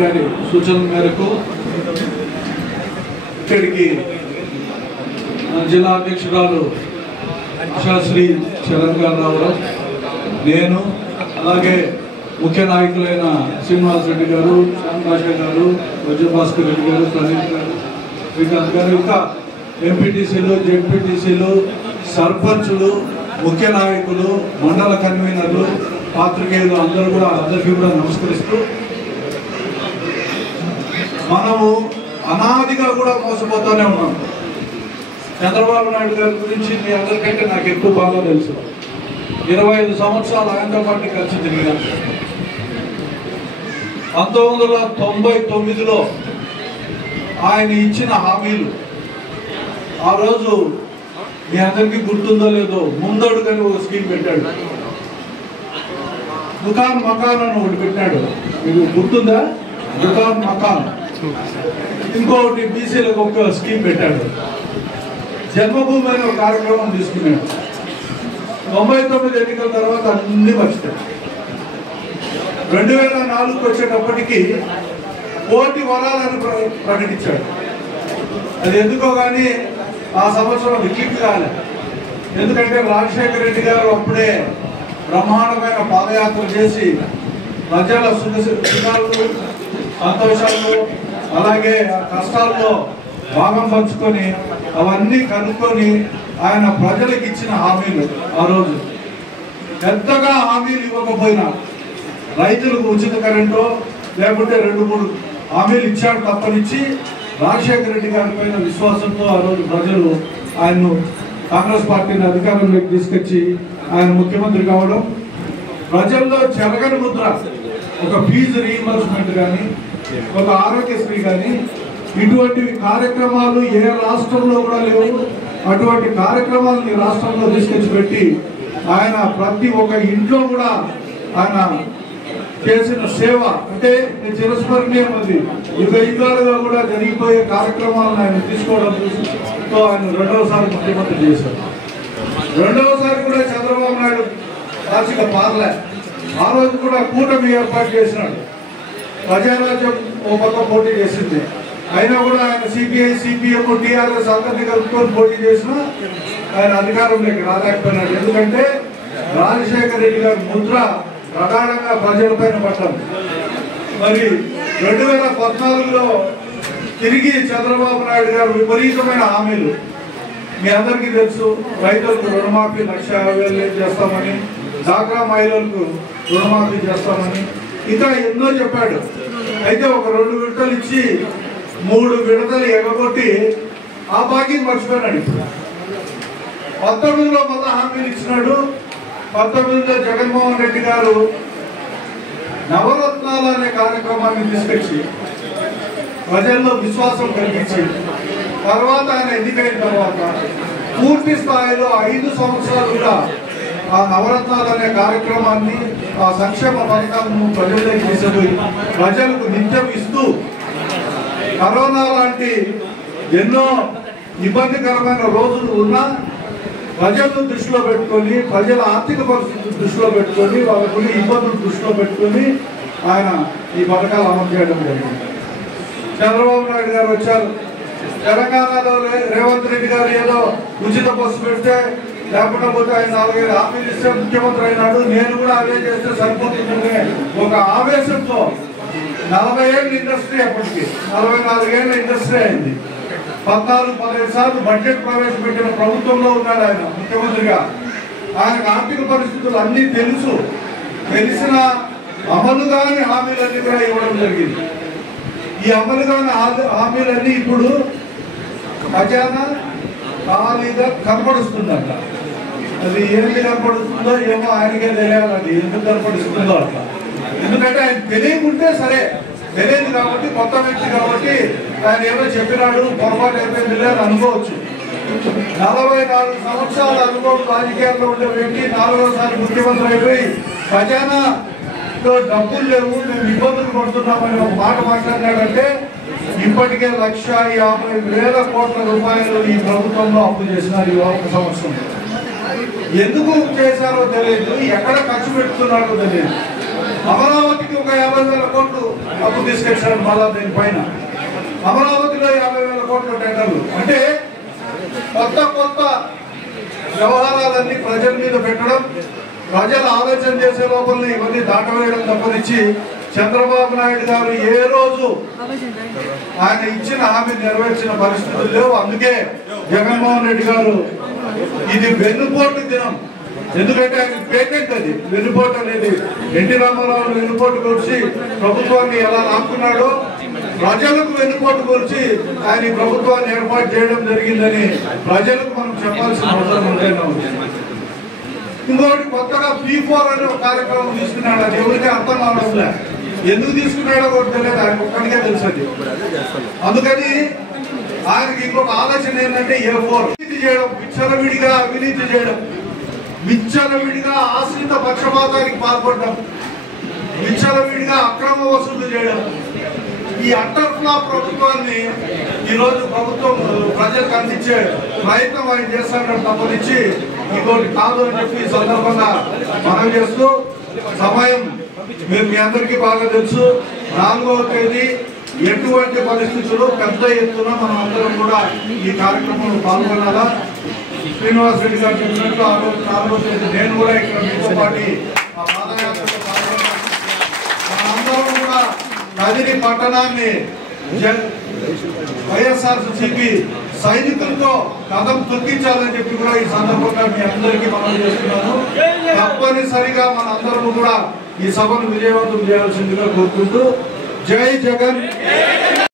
గారి సూచన మేరకు ఇక్కడికి జిల్లా అధ్యక్షురాలు శ్రీ చరణ్ గారు రావడం, నేను అలాగే ముఖ్య నాయకులైన శ్రీనివాస్ రెడ్డి గారు, శ్యామరాజ గారు, వజ్రభాస్కర్ రెడ్డి గారు, ప్రణీత్ గారు, శ్రీకాంత్ గారు, ఇంకా ఎంపీటీసీలు, జెడ్పీటీసీలు, సర్పంచులు, ముఖ్య నాయకులు, మండల కన్వీనర్లు, పాత్రికేయులు అందరికీ కూడా నమస్కరిస్తూ, మనము అనాదిగా కూడా మోసపోతూనే ఉన్నాం. చంద్రబాబు నాయుడు గారి గురించి మీ అందరికంటే నాకు ఎక్కువ బాగా తెలుసు. 25 సంవత్సరాలు ఆయనతో పాటు కలిసి తిరిగాను. 1999లో ఆయన ఇచ్చిన హామీలు, ఆ రోజు మీ అందరికీ గుర్తుందో లేదో, ముందడుగని ఒక స్కీమ్ పెట్టాడు. దుకాన్ మకాన్ అని ఒకటి పెట్టాడు, మీకు గుర్తుందా? దుకాన్ మకాన్. ఇంకొకటి బీసీలకు ఒక స్కీమ్ పెట్టాడు. జన్మభూమి అనే ఒక కార్యక్రమం తీసుకున్నాడు. 99 ఎన్నికల తర్వాత అన్ని మర్చిపోయాడు. 2004కు వచ్చేటప్పటికి కోటి వరాలను ప్రకటించాడు. అది ఎందుకో కానీ ఆ సంవత్సరం రిక్లిక్ కాలే. ఎందుకంటే రాజశేఖర రెడ్డి గారు అప్పుడే బ్రహ్మాండమైన పాదయాత్ర చేసి ప్రజల సుఖాలు, సంతోషాలు, అలాగే కష్టాల్లో భాగం పంచుకొని అవన్నీ కనుక్కొని ఆయన ప్రజలకు ఇచ్చిన హామీలు, ఆ రోజు పెద్దగా హామీలు ఇవ్వకపోయినా రైతులకు ఉచిత కరెంటు లేకుంటే 2-3 హామీలు ఇచ్చాడు తప్పనిచ్చి, రాజశేఖర రెడ్డి గారి పైన విశ్వాసంతో ఆ రోజు ప్రజలు ఆయన్ను కాంగ్రెస్ పార్టీని అధికారంలోకి తీసుకొచ్చి ఆయన ముఖ్యమంత్రి కావడం, ప్రజల్లో చెరగని ముద్ర. ఒక ఫీజు రీఇంబర్స్మెంట్ కానీ, ఒక ఆరోగ్యశ్రీ కానీ, ఇటువంటి కార్యక్రమాలు ఏ రాష్ట్రంలో కూడా లేవు. అటువంటి కార్యక్రమాలను ఈ రాష్ట్రంలో తీసుకొచ్చి పెట్టి ఆయన ప్రతి ఒక్క ఇంట్లో కూడా ఆయన చేసిన సేవ అంటే చిరస్మరణీయం. అది యుగాలుగా కూడా జరిగిపోయే కార్యక్రమాలను ఆయన తీసుకోవడంతో ఆయన రెండవసారి ముఖ్యమంత్రి చేశారు. రెండవసారి కూడా చంద్రబాబు నాయుడు రాజకీయ పార్లే. ఆ రోజు కూడా కూటమి ఏర్పాటు చేసినాడు. ప్రజారాజ్యం ఓ పక్క పోటీ చేసింది. అయినా కూడా ఆయన సిపిఐ, సిపిఎం, టీఆర్ఎస్ అందరినీ కలుపుకొని పోటీ చేసినా ఆయన అధికారంలోకి రాలేకపోయినాడు. ఎందుకంటే రాజశేఖర రెడ్డి గారి ముద్ర ప్రధానంగా ప్రజలపైన పడ్డారు. మరి 2014లో తిరిగి చంద్రబాబు నాయుడు గారు విపరీతమైన హామీలు, మీ అందరికీ తెలుసు. రైతులకు రుణమాఫీ 1,50,000 చేస్తామని, డ్వాక్రా మహిళలకు రుణమాఫీ చేస్తామని, ఇంకా ఎన్నో చెప్పాడు. అయితే ఒక 2 విడతలు ఇచ్చి 3 విడతలు ఎగగొట్టి ఆ బాకీ మర్చిపోయినాడు. 19లో మళ్ళా హామీలు ఇచ్చినాడు. 19లో జగన్మోహన్ రెడ్డి గారు నవరత్నాలు అనే కార్యక్రమాన్ని తీసుకొచ్చి ప్రజల్లో విశ్వాసం కలిగించి, తర్వాత ఆయన ఎన్నికైన తర్వాత పూర్తి స్థాయిలో 5 సంవత్సరాలుగా ఆ నవరత్నాలు అనే కార్యక్రమాన్ని, ఆ సంక్షేమ పథకాలను ప్రజల్లోకి తీసుకుపోయి ప్రజలకు నిత్యం ఇస్తూ, కరోనా లాంటి ఎన్నో ఇబ్బందికరమైన రోజులు ఉన్నా ప్రజలను దృష్టిలో పెట్టుకొని, ప్రజల ఆర్థిక పరిస్థితులు దృష్టిలో పెట్టుకొని, వాళ్ళకున్న ఇబ్బందులు దృష్టిలో పెట్టుకొని ఆయన ఈ పథకాలు అమలు చేయడం జరిగింది. చంద్రబాబు నాయుడు గారు వచ్చారు. తెలంగాణలో రేవంత్ రెడ్డి గారు ఏదో ఉచిత బస్సు పెడితే లేకుండా పోతే ఆయన 4-5 హామీలు ఇస్తే ముఖ్యమంత్రి అయినాడు. నేను కూడా అదే చేస్తే సరిపోతుందనే ఒక ఆవేశంతో 40 ఏళ్ళ ఇండస్ట్రీ, అప్పటికి 44 ఏళ్ళ ఇండస్ట్రీ అయింది. 14-15 సార్లు బడ్జెట్ ప్రవేశపెట్టిన ప్రభుత్వంలో ఉన్నాడు ఆయన ముఖ్యమంత్రిగా. ఆయనకు ఆర్థిక పరిస్థితులు అన్నీ తెలిసిన అమలు కాని హామీలన్నీ కూడా ఇవ్వడం జరిగింది. ఈ అమలు కాని హామీలన్నీ ఇప్పుడు ఖజానా ఖాళీగా కనపడుస్తుందంట. అది ఏంటి కనపడుతుందో ఏమో ఆయనకే తెలియాలండి, ఎందుకు కనపడుస్తుందో అట్లా. ఎందుకంటే ఆయన తెలియకుంటే సరే, తెలియదు కాబట్టి, కొత్త వ్యక్తి కాబట్టి ఆయన ఏదో చెప్పినాడు, పొరపాటు అయిపోయింది అని అనుకోవచ్చు. 44 సంవత్సరాల అనుభవం రాజకీయాల్లో ఉండే వ్యక్తి 4వసారి ముఖ్యమంత్రి అయిపోయి ఖజానాలో డబ్బులు లేవు, మేము ఇబ్బందులు పడుతున్నామని ఒక మాట మాట్లాడినాడంటే, ఇప్పటికే 1,50,000 కోట్ల రూపాయలు ఈ ప్రభుత్వంలో అప్పు చేసినారు ఈ 1 సంవత్సరం. ఎందుకు చేశారో తెలియదు, ఎక్కడ ఖర్చు పెడుతున్నారో తెలియదు. అమరావతికి ఒక 50,000 కోట్లు అప్పు తీసుకొచ్చారు. మళ్ళా దీనిపైన అమరావతిలో 50,000 కోట్ల టెండర్లు. అంటే కొత్త కొత్త వ్యవహారాలన్నీ ప్రజల మీద పెట్టడం, ప్రజలు ఆలోచన చేసే లోపల ఇవన్నీ దాటవేయడం తప్పనిచ్చి చంద్రబాబు నాయుడు గారు ఏ రోజు ఆయన ఇచ్చిన హామీ నెరవేర్చిన పరిస్థితులు లేవు. అందుకే జగన్మోహన్ రెడ్డి గారు ఇది వెన్నుపోటు దినం. ఎందుకంటే ఆయన పేటెంట్ అది వెన్నుపోటు అనేది. ఎన్టీ రామారావు వెన్నుపోటు గురించి ప్రభుత్వాన్ని ఎలా లాక్కున్నాడో ప్రజలకు వెన్నుపోటు గురించి ఆయన ఈ ప్రభుత్వాన్ని ఏర్పాటు చేయడం జరిగిందని ప్రజలకు మనం చెప్పాల్సిన అవసరం ఉంటేనే ఉంది. ఇంకోటి కొత్తగా P4 అనే ఒక కార్యక్రమం తీసుకున్నాడు. అది ఎవరికీ అర్థం కావడం లేదు. ఎందుకు తీసుకున్నాడో కూడా తెలియదు, ఆయన ఒక్కడికే తెలుసది. అందుకని ఆయనకి ఇంకొక ఆలోచన ఏంటంటే A4 చేయడం, విచ్చలవిడిగా అవినీతి చేయడం, విచ్చలవిడిగా ఆశ్రిత పక్షపాతానికి పాల్పడడం, విచ్చలవిడిగా అక్రమ వసూలు చేయడం. ఈ అంటర్ ఫ్లాప్ ప్రభుత్వాన్ని ఈరోజు ప్రభుత్వం ప్రజలకు అందించే ప్రయత్నం ఆయన చేస్తాడని తప్పనిచ్చి ఇంకోటి కాదు అని చెప్పి ఈ సందర్భంగా మనం చేస్తూ, సమయం మీ అందరికీ బాగా తెలుసు. 4వ తేదీ ఎటువంటి పరిస్థితులు పెద్ద ఎత్తున మనం అందరం కూడా ఈ కార్యక్రమంలో పాల్గొనాలా. శ్రీనివాస్ రెడ్డి గారు చెప్పినట్లు ఆ రోజు 4వ తేదీ నేను కూడా ఇక్కడ మీతో పాటు ఆ పాదయాత్రలో పాల్గొన్నాను. మనందరం కూడా కదిరి పట్టణాన్ని వైఎస్ఆర్సీపీ సైనికులతో కదం తొక్కించాలని చెప్పి కూడా ఈ సందర్భంగా మీ అందరికీ మనం చేస్తున్నాను. తప్పనిసరిగా మన అందరము కూడా ఈ సభను విజయవంతం చేయాల్సిందిగా కోరుకుంటూ, జై జగన్.